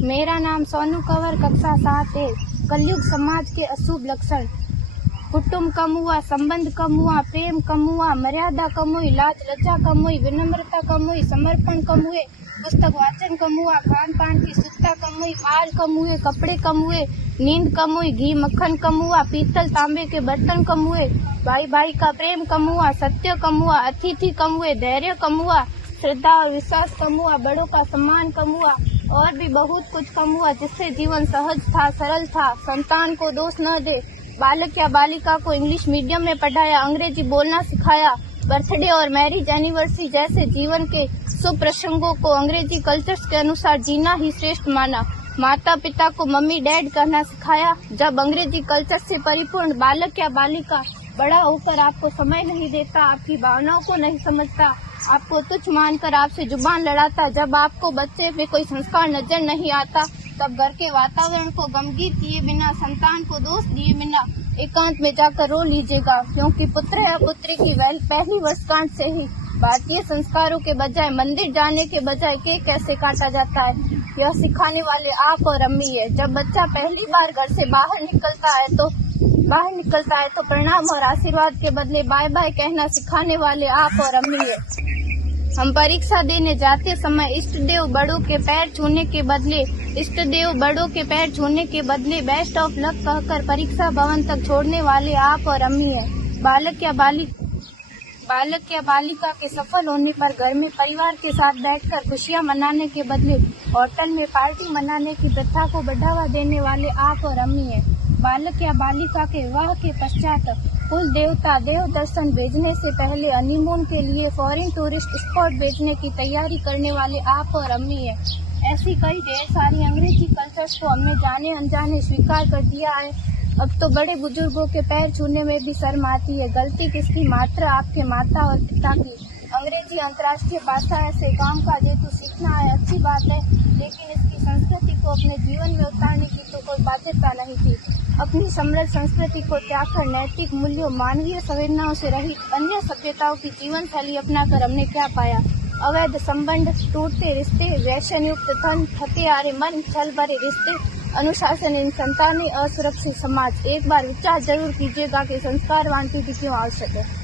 मेरा नाम सोनू कंवर, कक्षा 7 है। कलयुग समाज के अशुभ लक्षण। कुटुंब कम हुआ, संबंध कम हुआ, प्रेम कम हुआ, मर्यादा कम हुई, लाज लज्जा कम हुई, विनम्रता कम हुई, समर्पण कम हुए, पुस्तक वाचन कम हुआ, खान पान की शुद्धता कम हुई, बाल कम हुए, कपड़े कम हुए, नींद कम हुई, घी मक्खन कम हुआ, पीतल तांबे के बर्तन कम हुए, भाई भाई का प्रेम कम हुआ, सत्य कम हुआ, अतिथि कम हुए, धैर्य कम हुआ, श्रद्धा और विश्वास कम हुआ, बड़ों का सम्मान कम हुआ और भी बहुत कुछ कम हुआ जिससे जीवन सहज था, सरल था। संतान को दोष न दे। बालक या बालिका को इंग्लिश मीडियम में पढ़ाया, अंग्रेजी बोलना सिखाया। बर्थडे और मैरिज एनिवर्सरी जैसे जीवन के शुभ प्रसंगों को अंग्रेजी कल्चर्स के अनुसार जीना ही श्रेष्ठ माना। माता पिता को मम्मी डैड कहना सिखाया। जब अंग्रेजी कल्चर से परिपूर्ण बालक या बालिका बड़ा होकर आपको समय नहीं देता, आपकी भावनाओं को नहीं समझता, आपको तुच्छ मानकर आपसे जुबान लड़ाता, जब आपको बच्चे में कोई संस्कार नजर नहीं आता, तब घर के वातावरण को गमगीन किए बिना, संतान को दोष दिए बिना एकांत में जाकर रो लीजिएगा, क्योंकि पुत्र या पुत्री की पहली वर्षगांठ से ही भारतीय संस्कारों के बजाय, मंदिर जाने के बजाय केक कैसे काटा जाता है, यह सिखाने वाले आप और अम्मी है। जब बच्चा पहली बार घर से बाहर निकलता है तो प्रणाम और आशीर्वाद के बदले बाय बाय कहना सिखाने वाले आप और अम्मी है। हम परीक्षा देने जाते समय इष्ट देव बड़ों के पैर छूने के बदले बेस्ट ऑफ लक कहकर परीक्षा भवन तक छोड़ने वाले आप और अम्मी है। बालक या बालिका के सफल होने पर घर में परिवार के साथ बैठकर खुशियां मनाने के बदले होटल में पार्टी मनाने की प्रथा को बढ़ावा देने वाले आप और अम्मी है। बालक या बालिका के विवाह के पश्चात कुल देवता देव दर्शन भेजने से पहले हनीमून के लिए फॉरेन टूरिस्ट स्पॉट भेजने की तैयारी करने वाले आप और अम्मी है। ऐसी कई ढेर सारी अंग्रेजी कल्चर्स को हमने जाने अनजाने स्वीकार कर दिया है। अब तो बड़े बुजुर्गों के पैर छूने में भी शर्म आती है। गलती किसकी? मात्र आपके माता और पिता की। अंग्रेजी अंतर्राष्ट्रीय भाषा है से काम का जेतु सीखना है, अच्छी बात है, लेकिन इसकी संस्कृति को अपने जीवन में उतारने की तो कोई बाध्यता नहीं थी। अपनी समृद्ध संस्कृति को त्यागकर नैतिक मूल्यों, मानवीय संवेदनाओं से रहित अन्य सभ्यताओं की जीवन शैली अपनाकर हमने क्या पाया? अवैध संबंध, टूटते रिश्ते, व्यसन युक्त धन, हत्यारे मन, छल भरे रिश्ते, अनुशासनहीन संतानें, असुरक्षित समाज। एक बार विचार जरूर कीजिएगा कि संस्कारवान पीढ़ी क्यों आवश्यक है।